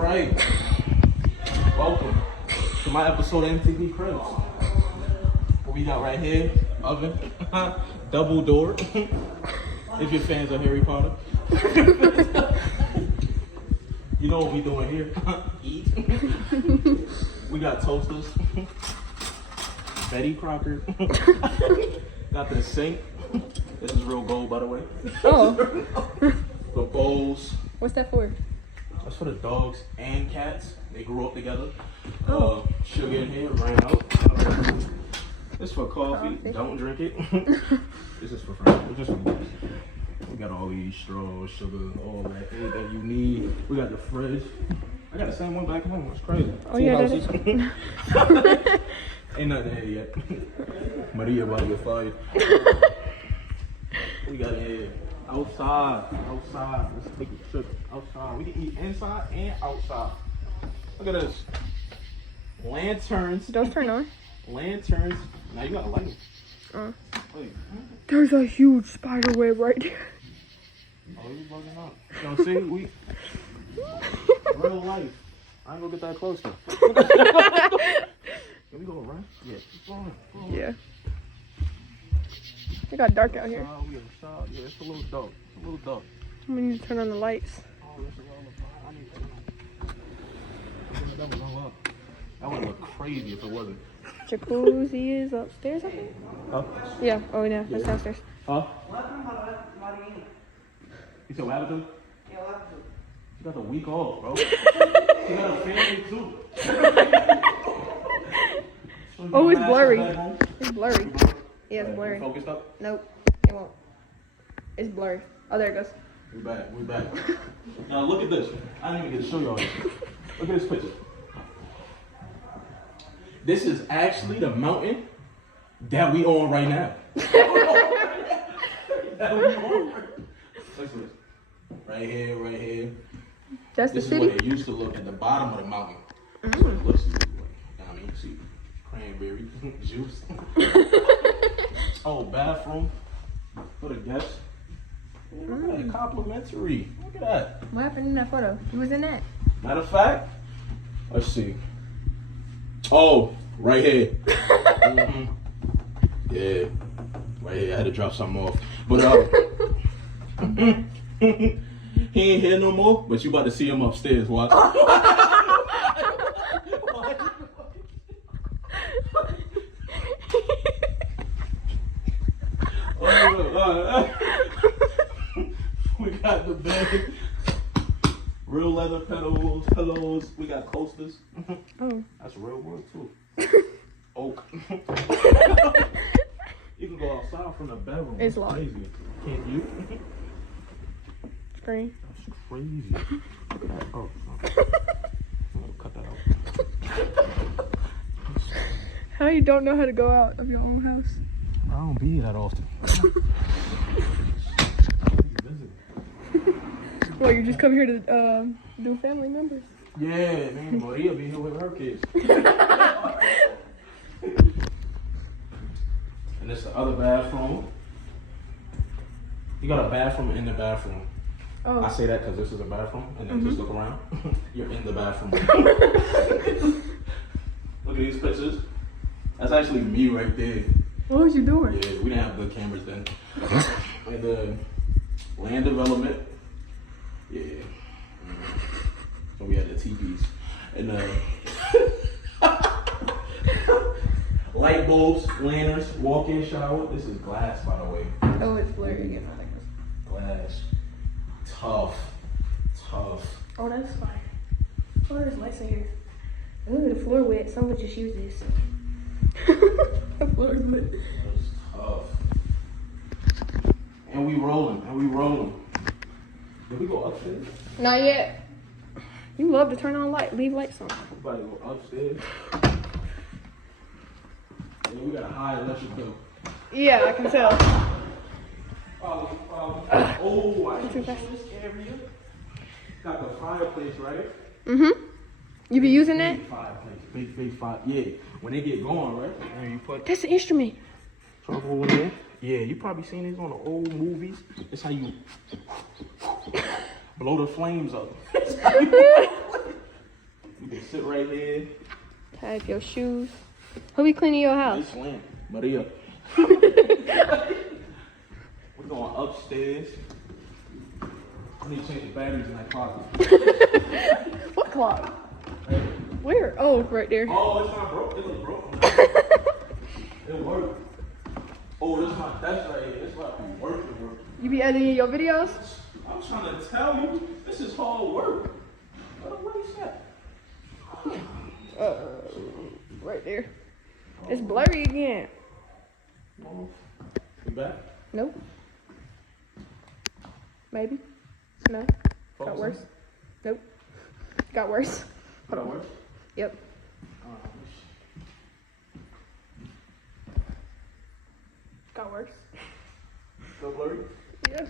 right. Welcome to my episode of MTV Cribs. What we got right here, oven, double door. If you're fans of Harry Potter. You know what we doing here? Eat. We got toasters. Betty Crocker. Got the sink. This is real gold, by the way. Oh. The bowls. What's that for? That's for the dogs and cats. They grew up together. Oh. Sugar in here, ran out. This for coffee. Don't drink it. This is for friends. Just for you. We got all these straws, sugar, all that, anything you need. We got the fridge. I got the same one back home. It's crazy. Oh, yeah, houses. Ain't nothing here yet. Maria about to get fired. We got here. Outside. Let's take a trip outside. We can eat inside and outside. Look at this. Lanterns. Those turn on. Lanterns. Now you gotta light them. Wait. There's a huge spider web right there. Oh, you bugging out. You know, see, we real life. I ain't gonna get that close to. Can we go right? Yeah. Go on. Yeah. It got dark out here. We outside. Yeah, it's a little dark. We need to turn on the lights. Oh, this is all about. I need to. That was all up. That would look crazy if it wasn't. Jacuzzi is upstairs, I think. Huh? Yeah. Oh, yeah. That's downstairs. Huh? You said what happened to? She got a week off, bro. She got a family too. Oh, it's blurry. It's blurry. Yeah, it's blurry. Focused up? Nope. It won't. It's blurry. Oh, there it goes. We back. Now look at this. I didn't even get to show y'all this. Look at this picture. This is actually the mountain that we on right now. Listen, right here. That's This the is city? what it used to look at the bottom of the mountain. That's what it looks like. I mean, you see cranberry juice. Oh, bathroom for the guests. Hey, complimentary. Look at that. What happened in that photo? Who was in that? Matter of fact, let's see. Oh, right here. Yeah, right here. I had to drop something off. But he ain't here no more. But you about to see him upstairs. Watch. We got the bed. Real leather pillows. We got coasters. Oh. That's real wood too. Oak. You can go outside from the bedroom. It's That's locked. crazy. Can't you? Screen. That's crazy. Look at that. Oh. I'm gonna cut that out. How you don't know how to go out of your own house? I don't be here that often. Well, you just come here to do family members. Yeah, man. Maria be here with her kids. And this the other bathroom. You got a bathroom in the bathroom. Oh. I say that because this is a bathroom, and then just look around. You're in the bathroom. Look at these pictures. That's actually me right there. What was you doing? Yeah, we didn't have good cameras then. And the land development. Yeah. So we had the TVs. And light bulbs, lanterns, walk-in shower. This is glass, by the way. Oh, it's blurry again. Glass. Tough. Oh, that's fine. Oh, there's lights in here. Look at the floor wet. Someone just use this. The floor is wet. That's tough. And we rolling. Did we go upstairs? Not yet. You love to turn on leave lights on. We about to go upstairs. And we got a high electric bill. Yeah, I can tell. Oh, I should show this area. Got the fireplace, right? You be using that? Big fireplace. Big fire. Yeah. When they get going, right? And you put That's the instrument. charcoal in there. Yeah, you probably seen these on the old movies. It's how you blow the flames up. You can sit right here. Tie up your shoes. Who be cleaning your house? This lamp, Maria. We're going upstairs. I need to change the batteries in that closet. What clock? Where? Oh, right there. Oh, it's not broke. It look broke. It worked. Oh, this my desk right here. This might be working. You be editing your videos? I'm trying to tell you, this is hard work. What is that? Right there. It's blurry again. You back? Nope. Maybe. No. Got Focusing? worse. Nope. Got worse. Got worse? Yep. Got worse. Still blurry? Yeah.